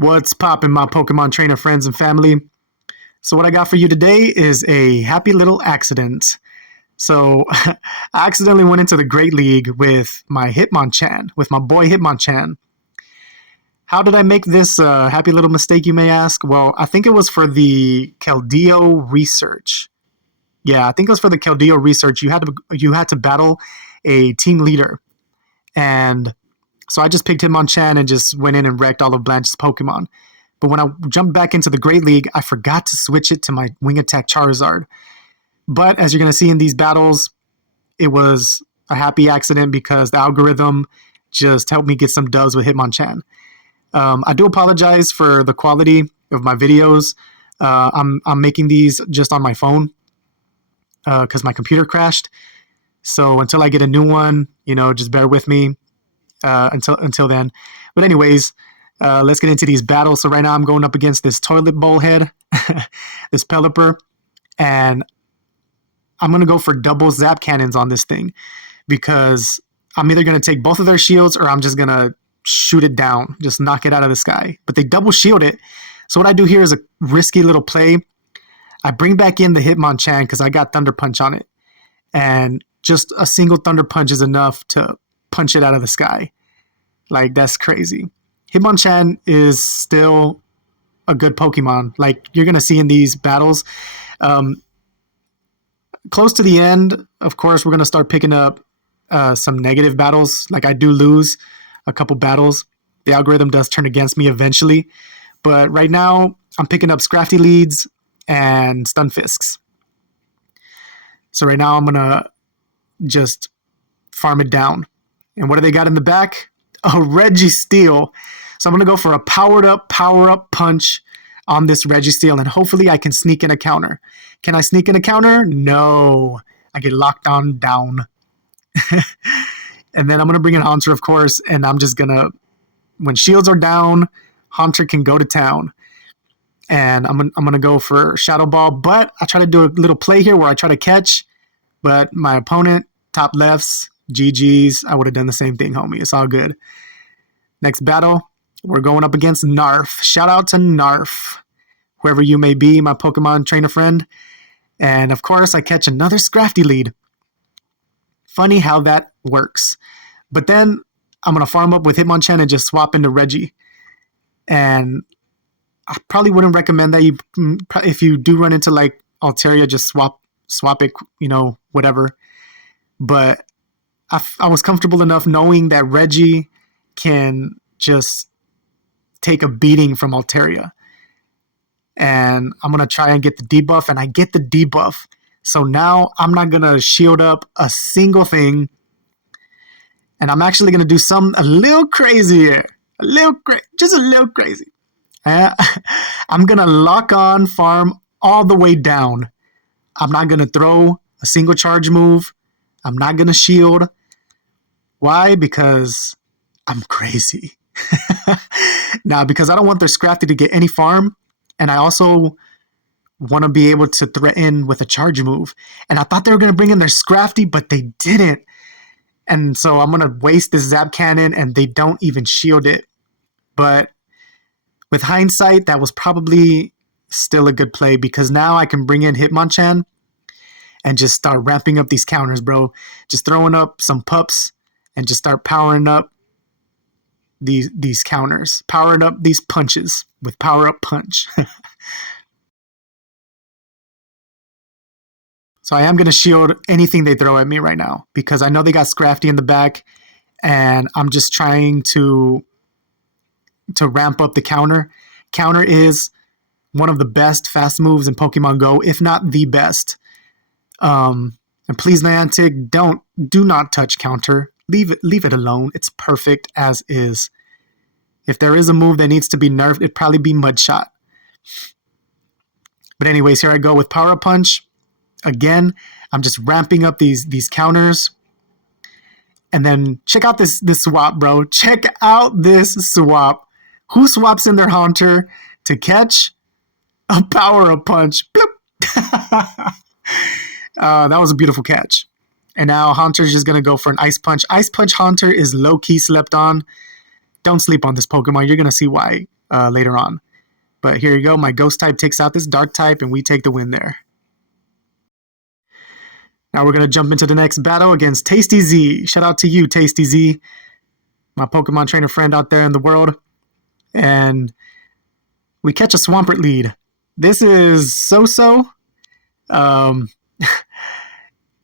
What's poppin', my Pokemon trainer friends and family? So, what I got for you today is a happy little accident. So, I accidentally went into the Great League with my Hitmonchan, with my boy Hitmonchan. How did I make this happy little mistake, you may ask? Well, I think it was for the Keldeo research. Yeah, I think it was for the Keldeo research. You had to battle a team leader, and so I just picked Hitmonchan and just went in and wrecked all of Blanche's Pokemon. But when I jumped back into the Great League, I forgot to switch it to my Wing Attack Charizard. But as you're going to see in these battles, it was a happy accident because the algorithm just helped me get some dubs with Hitmonchan. I do apologize for the quality of my videos. I'm making these just on my phone because my computer crashed. So until I get a new one, just bear with me until then. But anyways, let's get into these battles. So right now I'm going up against this Toilet Bowl head, this Pelipper, and I'm going to go for double Zap Cannons on this thing because I'm either going to take both of their shields or I'm just going to shoot it down, just knock it out of the sky. But they double shield it. So what I do here is a risky little play. I bring back in the Hitmonchan because I got Thunder Punch on it. And just a single Thunder Punch is enough to punch it out of the sky. Like, that's crazy. Hitmonchan is still a good Pokemon. Like, you're going to see in these battles. Close to the end, of course, we're going to start picking up some negative battles. Like, I do lose a couple battles. The algorithm does turn against me eventually. But right now, I'm picking up Scrafty Leads and Stunfisks. So right now, I'm going to just farm it down. And what do they got in the back? A Registeel. So I'm going to go for a power-up punch on this Registeel, and hopefully I can sneak in a counter. Can I sneak in a counter? No. I get locked on down. And then I'm going to bring in Haunter, of course, and I'm just going to, when shields are down, Haunter can go to town. And I'm going to go for Shadow Ball, but I try to do a little play here where I try to catch, but my opponent, top lefts, GG's, I would have done the same thing, homie. It's all good. Next battle, we're going up against Narf. Shout out to Narf, whoever you may be, my Pokemon trainer friend. And of course, I catch another Scrafty lead. Funny how that works. But then I'm going to farm up with Hitmonchan and just swap into Reggie. And I probably wouldn't recommend that. If you do run into like Altaria, just swap it, whatever. But I was comfortable enough knowing that Reggie can just take a beating from Altaria. And I'm going to try and get the debuff, and I get the debuff. So now I'm not going to shield up a single thing. And I'm actually going to do something a little crazy here. Just a little crazy. I'm going to lock on farm all the way down. I'm not going to throw a single charge move. I'm not going to shield. Why? Because I'm crazy. Now, because I don't want their Scrafty to get any farm, and I also want to be able to threaten with a charge move. And I thought they were going to bring in their Scrafty, but they didn't. And so I'm going to waste this Zap Cannon, and they don't even shield it. But with hindsight, that was probably still a good play because now I can bring in Hitmonchan and just start ramping up these counters, bro. Just throwing up some pups and just start powering up these counters. Powering up these punches with Power Up Punch. So I am going to shield anything they throw at me right now because I know they got Scrafty in the back, and I'm just trying to ramp up the counter. Counter is one of the best fast moves in Pokemon Go, if not the best. And please, Niantic, do not touch counter. Leave it alone. It's perfect as is. If there is a move that needs to be nerfed, it'd probably be Mudshot. But anyways, here I go with Power Punch. Again, I'm just ramping up these counters. And then check out this swap, bro. Check out this swap. Who swaps in their Haunter to catch a Power Punch? Bloop. That was a beautiful catch. And now Haunter's just going to go for an Ice Punch. Ice Punch Haunter is low-key slept on. Don't sleep on this Pokemon. You're going to see why. later on. But here you go. My Ghost type takes out this Dark type, and we take the win there. Now we're going to jump into the next battle against Tasty Z. Shout out to you, Tasty Z, my Pokemon trainer friend out there in the world. And we catch a Swampert lead. This is so-so.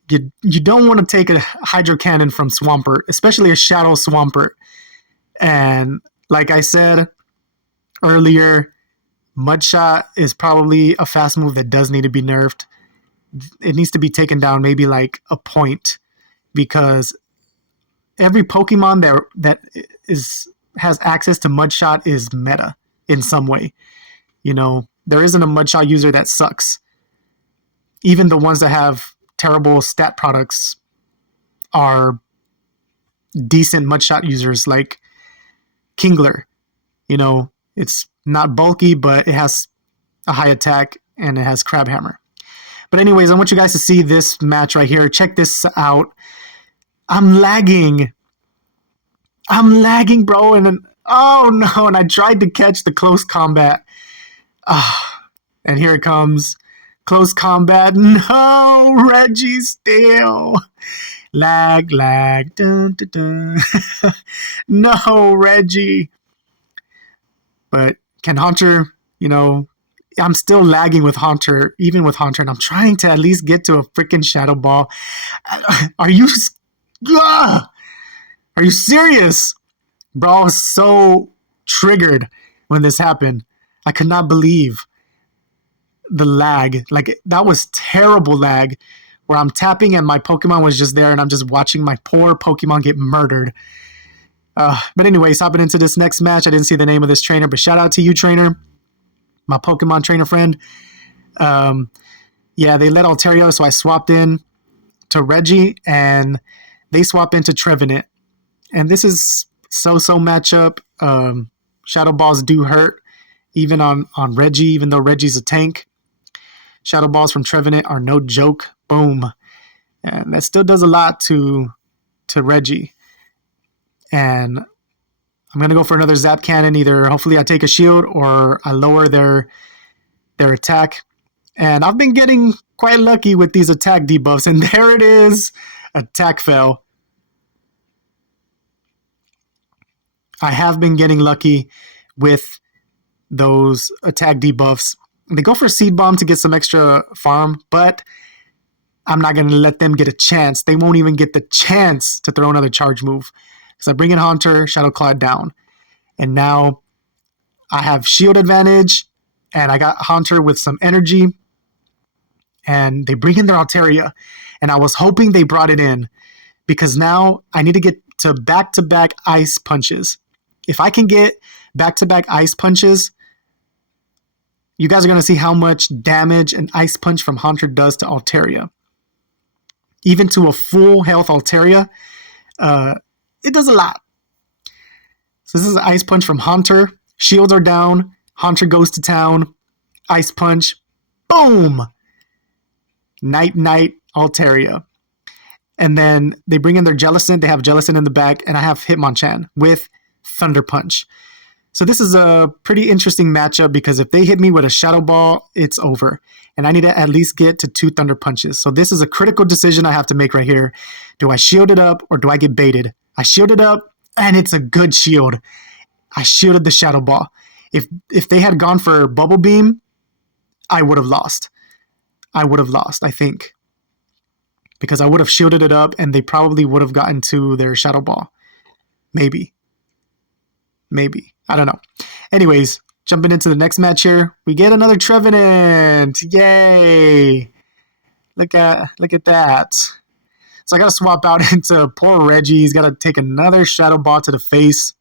You don't want to take a Hydro Cannon from Swampert, especially a Shadow Swampert. And like I said earlier, Mudshot is probably a fast move that does need to be nerfed. It needs to be taken down maybe like a point, because every Pokemon that has access to Mudshot is meta in some way. You know, there isn't a Mudshot user that sucks. Even the ones that have terrible stat products are decent Mudshot users, like Kingler. You know, it's not bulky, but it has a high attack and it has Crabhammer. But anyways, I want you guys to see this match right here. Check this out. I'm lagging, bro. And then, oh no, and I tried to catch the close combat. And here it comes. Close combat. No, Reggie still. Lag. Dun, dun, dun. No, Reggie. But can Haunter, you know, I'm still lagging with Haunter, even with Haunter, and I'm trying to at least get to a freaking Shadow Ball. Are you serious? Bro, I was so triggered when this happened. I could not believe the lag. Like, that was terrible lag, where I'm tapping and my Pokemon was just there and I'm just watching my poor Pokemon get murdered. But anyways, hopping into this next match, I didn't see the name of this trainer, but shout out to you, trainer, my Pokemon trainer friend. Yeah, they let Altaria, so I swapped in to Reggie, and they swap into Trevenant. And this is so-so matchup. Shadow Balls do hurt, even on Reggie, even though Reggie's a tank. Shadow Balls from Trevenant are no joke. Boom. And that still does a lot to Reggie. And I'm going to go for another Zap Cannon. Either hopefully I take a shield or I lower their attack. And I've been getting quite lucky with these attack debuffs. And there it is. Attack fell. I have been getting lucky with those attack debuffs. They go for Seed Bomb to get some extra farm, but I'm not going to let them get a chance. They won't even get the chance to throw another charge move. So I bring in Haunter, Shadow Claw down. And now I have shield advantage, and I got Haunter with some energy. And they bring in their Altaria. And I was hoping they brought it in, because now I need to get to back-to-back Ice Punches. If I can get back-to-back Ice Punches, you guys are going to see how much damage an Ice Punch from Haunter does to Altaria. Even to a full health Altaria, it does a lot. So this is an Ice Punch from Haunter. Shields are down. Haunter goes to town. Ice Punch. Boom! Night Altaria. And then they bring in their Jellicent. They have Jellicent in the back. And I have Hitmonchan with Thunder Punch. So this is a pretty interesting matchup, because if they hit me with a Shadow Ball, it's over. And I need to at least get to 2 Thunder Punches. So this is a critical decision I have to make right here. Do I shield it up or do I get baited? I shielded up, and it's a good shield. I shielded the Shadow Ball. If they had gone for Bubble Beam, I would have lost. I think. Because I would have shielded it up, and they probably would have gotten to their Shadow Ball. Maybe. I don't know. Anyways, jumping into the next match here, we get another Trevenant. Yay! Look at that. So I got to swap out into poor Reggie. He's got to take another Shadow Ball to the face.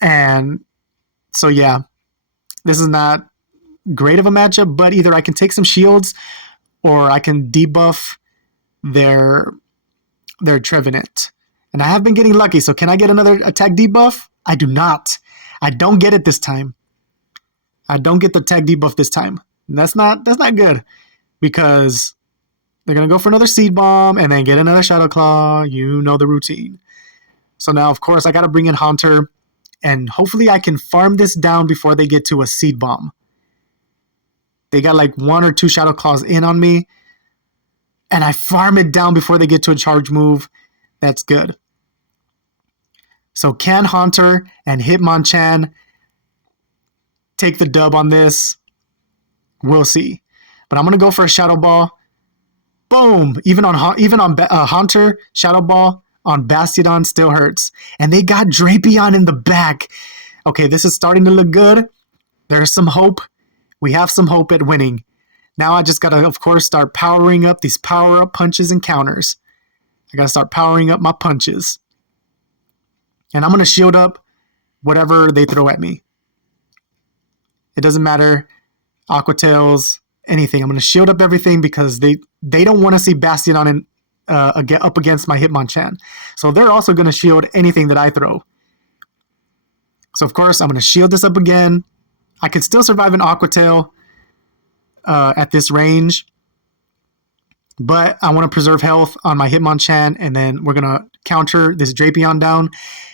And so, yeah, this is not great of a matchup, but either I can take some shields or I can debuff their Trevenant. And I have been getting lucky, so can I get another attack debuff? I do not. I don't get it this time. I don't get the attack debuff this time. And that's not good, because they're going to go for another Seed Bomb and then get another Shadow Claw. You know the routine. So now, of course, I got to bring in Haunter. And hopefully I can farm this down before they get to a Seed Bomb. They got like 1 or 2 Shadow Claws in on me. And I farm it down before they get to a charge move. That's good. So can Haunter and Hitmonchan take the dub on this? We'll see. But I'm going to go for a Shadow Ball. Boom! Even on Haunter, Shadow Ball on Bastiodon still hurts. And they got Drapion in the back. Okay, this is starting to look good. There's some hope. We have some hope at winning. Now I just got to, of course, start powering up these power-up punches and counters. I got to start powering up my punches. And I'm going to shield up whatever they throw at me. It doesn't matter. Aqua-Tails, anything. I'm going to shield up everything because they don't want to see Bastiodon up against my Hitmonchan. So they're also going to shield anything that I throw. So, of course, I'm going to shield this up again. I could still survive an Aqua-Tail at this range. But I want to preserve health on my Hitmonchan, and then we're going to counter this Drapion down,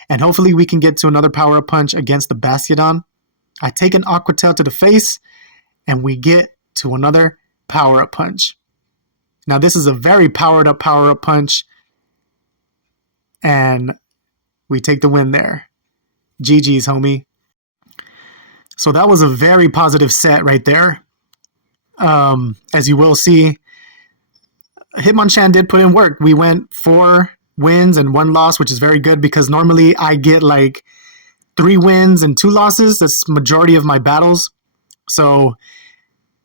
and hopefully we can get to another power-up punch against the Bastiodon. I take an Aqua-Tail to the face, and we get to another power-up punch. Now, this is a very powered-up power-up punch, and we take the win there. GG's, homie. So that was a very positive set right there. As you will see, Hitmonchan did put in work. We went 4 wins and 1 loss, which is very good because normally I get like 3 wins and 2 losses. That's majority of my battles. So,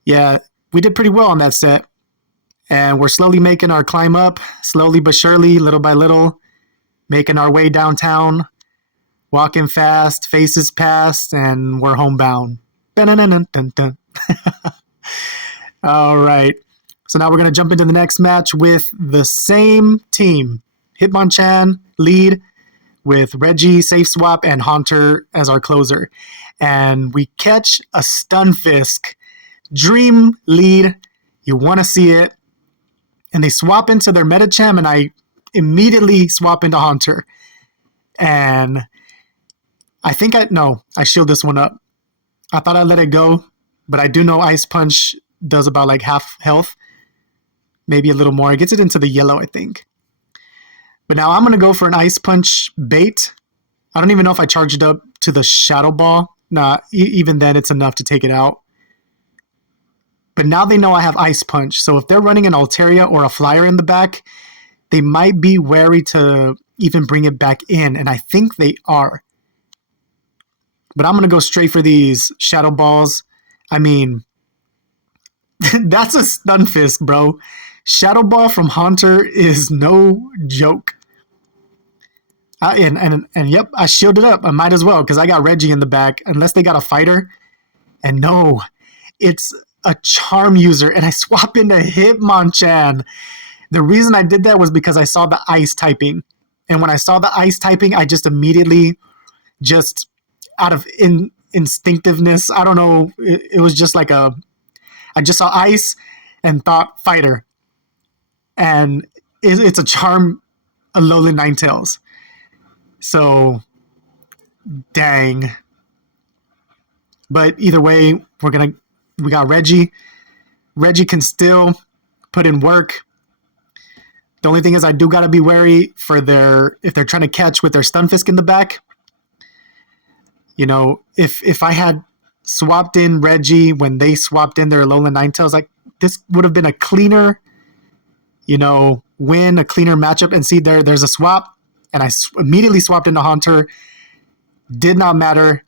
yeah, we did pretty well on that set. And we're slowly making our climb up, slowly but surely, little by little, making our way downtown, walking fast, faces past, and we're homebound. All right. So now we're going to jump into the next match with the same team. Hitmonchan lead with Reggie, Safe Swap, and Haunter as our closer. And we catch a Stunfisk. Dream lead. You want to see it. And they swap into their Medicham, and I immediately swap into Haunter. And I think I shield this one up. I thought I'd let it go, but I do know Ice Punch does about like half health. Maybe a little more. It gets it into the yellow, I think. But now I'm going to go for an Ice Punch bait. I don't even know if I charged up to the Shadow Ball. Nah, even then it's enough to take it out. But now they know I have Ice Punch. So if they're running an Altaria or a Flyer in the back, they might be wary to even bring it back in. And I think they are. But I'm going to go straight for these Shadow Balls. I mean, that's a Stunfisk, bro. Shadow Ball from Haunter is no joke. And yep, I shielded up. I might as well because I got Reggie in the back. Unless they got a fighter. And no, it's a Charm user. And I swap into Hitmonchan. The reason I did that was because I saw the Ice typing. And when I saw the Ice typing, I just immediately just out of instinctiveness, I don't know, it was just like I just saw Ice and thought fighter. And it's a Charm, a Alolan Ninetales. So, dang. But either way, we got Reggie. Reggie can still put in work. The only thing is I do got to be wary for if they're trying to catch with their Stunfisk in the back. You know, if I had swapped in Reggie when they swapped in their Alolan Ninetales, like this would have been a cleaner, win, a cleaner matchup. And see, there's a swap, and I immediately swapped into Haunter. Did not matter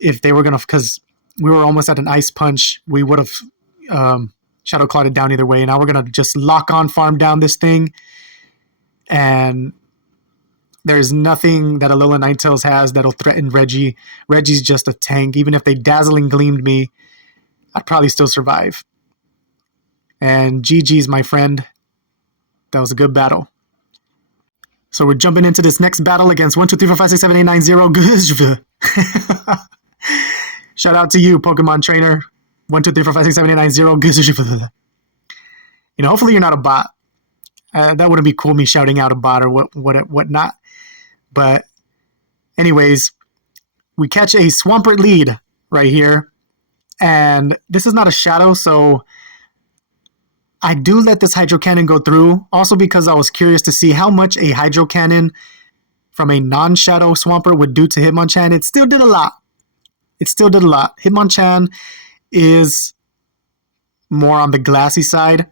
if they were going to, because we were almost at an Ice Punch. We would have Shadow Clawed it down either way. Now we're going to just lock on farm down this thing. And there's nothing that Alolan Ninetales has that'll threaten Reggie. Reggie's just a tank. Even if they Dazzling Gleamed me, I'd probably still survive. And GG's, my friend. That was a good battle. So we're jumping into this next battle against 1, 2, 3, 4, 5, 6, 7, 8, 9, 0. Shout out to you, Pokemon trainer. 1, 2, 3, 4, 5, 6, 7, 8, 9, 0. Hopefully you're not a bot. That wouldn't be cool, me shouting out a bot or whatnot. But anyways, we catch a Swampert lead right here. And this is not a shadow, so I do let this Hydro Cannon go through. Also because I was curious to see how much a Hydro Cannon from a non-shadow Swampert would do to Hitmonchan. It still did a lot. Hitmonchan is more on the glassy side.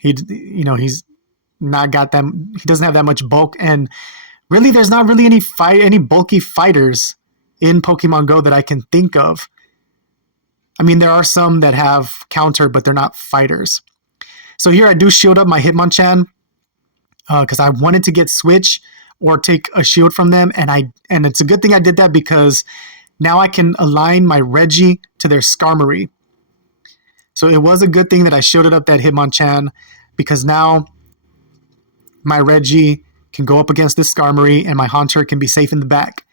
He's not got that. He doesn't have that much bulk, and really, there's not really any bulky fighters in Pokemon Go that I can think of. I mean, there are some that have counter, but they're not fighters. So here I do shield up my Hitmonchan because I wanted to get Switch or take a shield from them, and it's a good thing I did that because now I can align my Reggie to their Skarmory. So it was a good thing that I shielded up that Hitmonchan because now my Reggie can go up against this Skarmory and my Haunter can be safe in the back.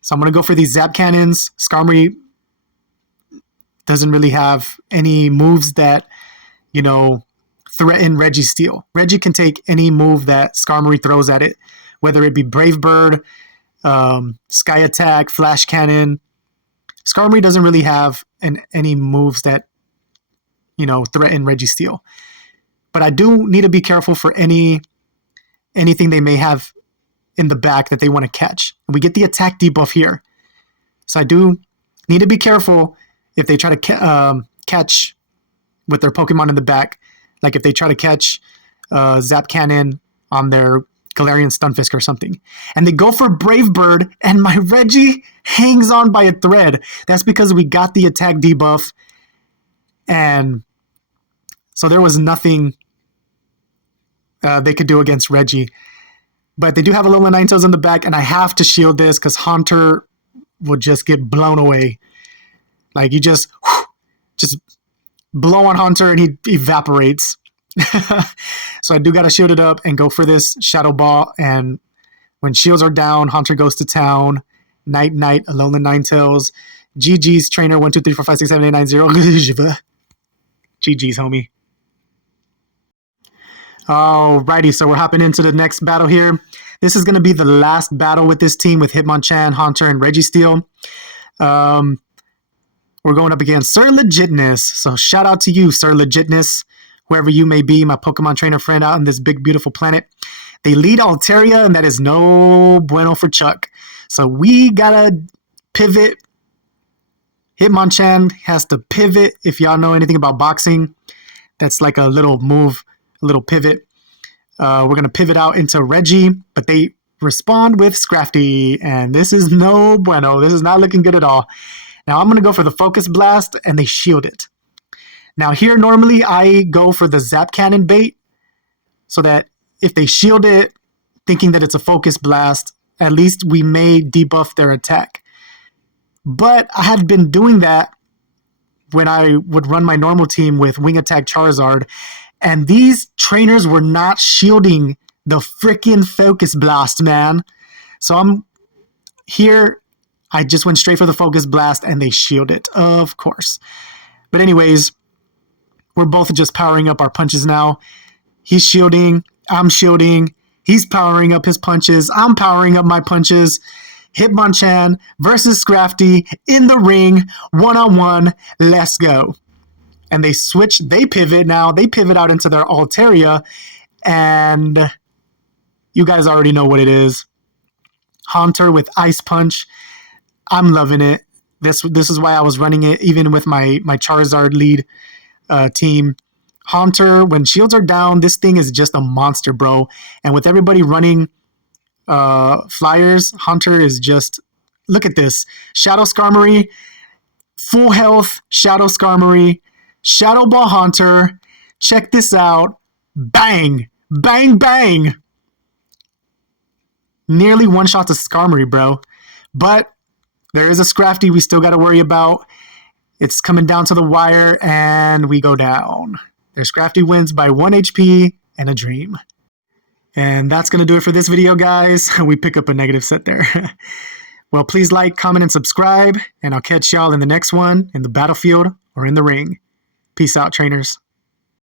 So I'm going to go for these Zap Cannons. Skarmory doesn't really have any moves that, threaten Reggie's Steel. Reggie can take any move that Skarmory throws at it, whether it be Brave Bird, Sky Attack, Flash Cannon. Skarmory doesn't really have any moves that, threaten Reggie's Steel. But I do need to be careful for anything they may have in the back that they want to catch. And we get the attack debuff here. So I do need to be careful if they try to catch with their Pokemon in the back. Like if they try to catch Zap Cannon on their Galarian Stunfisk or something. And they go for Brave Bird, and my Reggie hangs on by a thread. That's because we got the attack debuff. And so there was nothing they could do against Reggie. But they do have a Alolan Ninetales in the back, and I have to shield this because Haunter will just get blown away. Like you just blow on Haunter and he evaporates. So I do got to shield it up and go for this Shadow Ball. And when shields are down, Haunter goes to town. Night, Alolan Ninetales. GG's trainer 1, 2, 3, 4, 5, 6, 7, 8, 9, 0. GG's, homie. Alrighty, so we're hopping into the next battle here. This is going to be the last battle with this team with Hitmonchan, Haunter, and Registeel. We're going up against Sir Legitness. So shout out to you, Sir Legitness, whoever you may be, my Pokemon trainer friend out on this big, beautiful planet. They lead Altaria, and that is no bueno for Chuck. So we got to pivot. Hitmonchan has to pivot. If y'all know anything about boxing, that's like a little move, a little pivot. We're going to pivot out into Reggie, but they respond with Scrafty, and this is no bueno. This is not looking good at all. Now I'm going to go for the Focus Blast, and they shield it. Now here, normally I go for the Zap Cannon bait, so that if they shield it, thinking that it's a Focus Blast, at least we may debuff their attack. But I had been doing that when I would run my normal team with Wing Attack Charizard, and these trainers were not shielding the freaking Focus Blast, man. So I'm here. I just went straight for the Focus Blast, and they shield it, of course. But anyways, we're both just powering up our punches now. He's shielding. I'm shielding. He's powering up his punches. I'm powering up my punches. Hitmonchan versus Scrafty in the ring, one-on-one. Let's go. And they switch. They pivot now. They pivot out into their Altaria. And you guys already know what it is. Haunter with Ice Punch. I'm loving it. This is why I was running it even with my Charizard lead team. Haunter, when shields are down, this thing is just a monster, bro. And with everybody running flyers, Haunter is just... Look at this. Shadow Skarmory, full health Shadow Skarmory, Shadow Ball Haunter. Check this out. Bang! Bang, bang! Nearly one-shot to Skarmory, bro. But there is a Scrafty we still got to worry about. It's coming down to the wire, and we go down. Their Scrafty wins by 1 HP and a dream. And that's going to do it for this video, guys. We pick up a negative set there. Well, please like, comment, and subscribe, and I'll catch y'all in the next one, in the battlefield or in the ring. Peace out, trainers.